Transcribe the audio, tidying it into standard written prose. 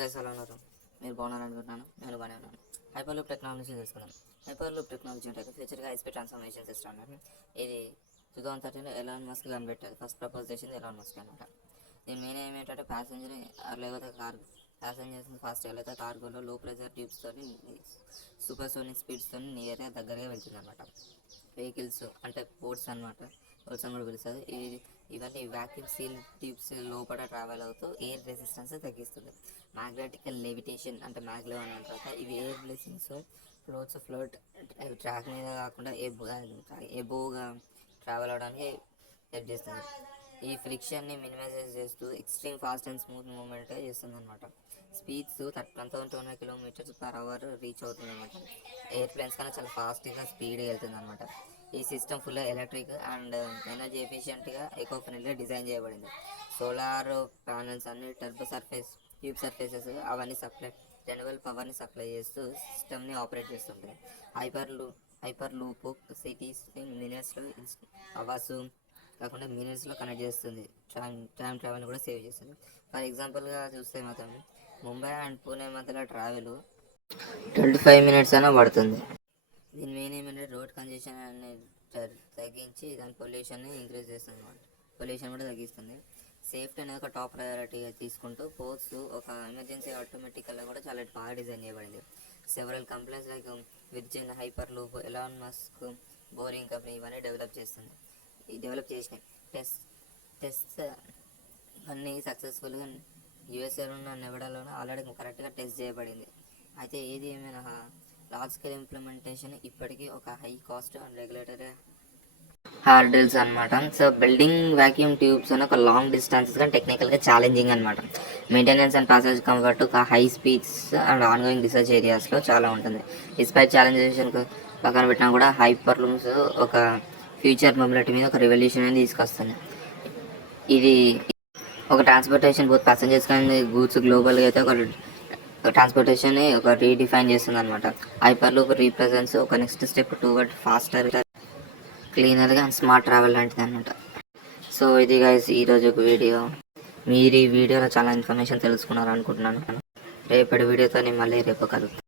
Guys ఎలా ఉన్నారు? మీరు బాగున్నారు అనుకుంటున్నాను. నేను బాగానే ఉన్నాను. హైపర్లూప్ టెక్నాలజీ తెలుసుకున్నాను. హైపర్లూప్ టెక్నాలజీ అంటే ఫ్యూచర్గా హైస్పీడ్ ట్రాన్స్ఫర్మేషన్ సిస్టమ్ అన్నమాట. ఇది 2013లో ఎలాన్ మస్క్ కనిపెట్టారు. ఫస్ట్ ప్రపోజ్ చేసింది ఎలాన్ మస్క్ అనమాట. దీని మెయిన్ ఏమేంటంటే ప్యాసింజర్ లేకపోతే ప్యాసింజర్స్ ఫాస్ట్గా లేదా కార్గోలో లో ప్రెజర్ ట్యూబ్స్తో సూపర్సోనిక్ స్పీడ్స్తో నియర్గా దగ్గరగా వెళ్తుంది అనమాట. వెహికల్స్ అంటే బోట్స్ అనమాట, బోట్స్ అని కూడా పిలుస్తుంది. ఇవన్నీ వ్యాక్యూమ్ సీల్ ట్యూబ్స్ లోపల ట్రావెల్ అవుతూ ఎయిర్ రెసిస్టెన్స్ తగ్గిస్తుంది. మ్యాగ్నెటికల్ లెవిటేషన్ అంటే మ్యాగ్లెవ్ అని అంటారు. ఇవి ఎయిర్ బ్లెస్సింగ్స్ ఫ్లోట్ ట్రాక్ మీద కాకుండా ఎబోగా ట్రావెల్ అవడానికి హెల్ప్ చేస్తుంది. ఈ ఫ్రిక్షన్ని మినిమైజ్ చేస్తూ extreme fast and smooth movement చేస్తుంది అనమాట. స్పీడ్స్ 1200 km/h రీచ్ అవుతుంది అనమాట. ఎయిర్ప్లేన్స్ కన్నా చాలా ఫాస్ట్గా స్పీడ్గా వెళ్తుంది అనమాట. ఈ system full electric and energy ఎఫిషియెంట్గా ఎకో ఫ్రెండ్లీగా డిజైన్ చేయబడింది. సోలార్ ప్యానల్స్ అన్ని టర్బో ట్యూబ్ సర్ఫేసెస్ అవన్నీ రెన్యూవల్ పవర్ని సప్లై చేస్తూ సిస్టమ్ని ఆపరేట్ చేస్తుంటాయి. హైపర్ లూప్ సిటీస్ మినిట్స్లో అవర్స్ కాకుండా మినిట్స్లో కనెక్ట్ చేస్తుంది. టైం ట్రావెల్ని కూడా సేవ్ చేస్తుంది. ఫర్ ఎగ్జాంపుల్గా చూస్తే మాత్రం ముంబై అండ్ పూణే మధ్యలో ట్రావెల్ 25 minutes అయినా పడుతుంది. దీని మెయిన్ ఏమంటే రోడ్ కంజెషన్ అనేది తగ్గించి దాని పొల్యూషన్ని ఇంక్రీజ్ చేస్తుంది అనమాట. పొల్యూషన్ కూడా తగ్గిస్తుంది. సేఫ్టీ అనేది ఒక టాప్ ప్రయారిటీగా తీసుకుంటూ పోర్ట్స్ ఒక ఎమర్జెన్సీ ఆటోమేటిక్గా కూడా చాలా బాగా డిజైన్ చేయబడింది. Several companies like virgin, hyper loop, Elon Musk, boring company ఇవన్నీ డెవలప్ చేసినాయి. టెస్ట్ అన్నీ సక్సెస్ఫుల్గా యూఎస్ఏ ఉన్న నెవడాలోనే ఆల్రెడీ కరెక్ట్గా టెస్ట్ చేయబడింది. అయితే ఏది ఏమైనా లార్జ్ స్కేల్ ఇంప్లిమెంటేషన్ ఇప్పటికీ ఒక high cost and regulatory hurdles అనమాట. సో బిల్డింగ్ వ్యాక్యూమ్ ట్యూబ్స్ అని ఒక లాంగ్ డిస్టెన్సెస్ కానీ టెక్నికల్గా ఛాలెంజింగ్ అనమాట. మెయింటెనెన్స్ అండ్ ప్యాసేజ్ కంఫర్ట్ ఒక high speeds and ongoing research ఏరియాస్లో చాలా ఉంటుంది. డిస్పైట్ ఛాలెంజేషన్ పక్కన పెట్టినా కూడా హైపర్ లూప్స్ ఒక ఫ్యూచర్ మొబిలిటీ మీద ఒక రెవల్యూషన్ అనేది తీసుకొస్తుంది. ఇది ఒక ట్రాన్స్పోర్టేషన్ బోత్ ప్యాసింజర్స్ కానీ గూడ్స్ గ్లోబల్గా అయితే ఒక ట్రాన్స్పోర్టేషన్ ఒక రీడిఫైన్ చేస్తుంది అనమాట. హైపర్ లూప్ రీప్రజెంట్స్ ఒక నెక్స్ట్ స్టెప్ టువర్డ్ ఫాస్టర్, క్లీనర్గా అండ్ స్మార్ట్ ట్రావెల్ లాంటిది అనమాట. సో ఇది గైస్ ఈరోజు ఒక వీడియో. మీరు ఈ వీడియోలో చాలా ఇన్ఫర్మేషన్ తెలుసుకున్నారు అనుకుంటున్నాను. రేపటి వీడియోతో నేను మళ్ళీ రేపు కలుగుతాను.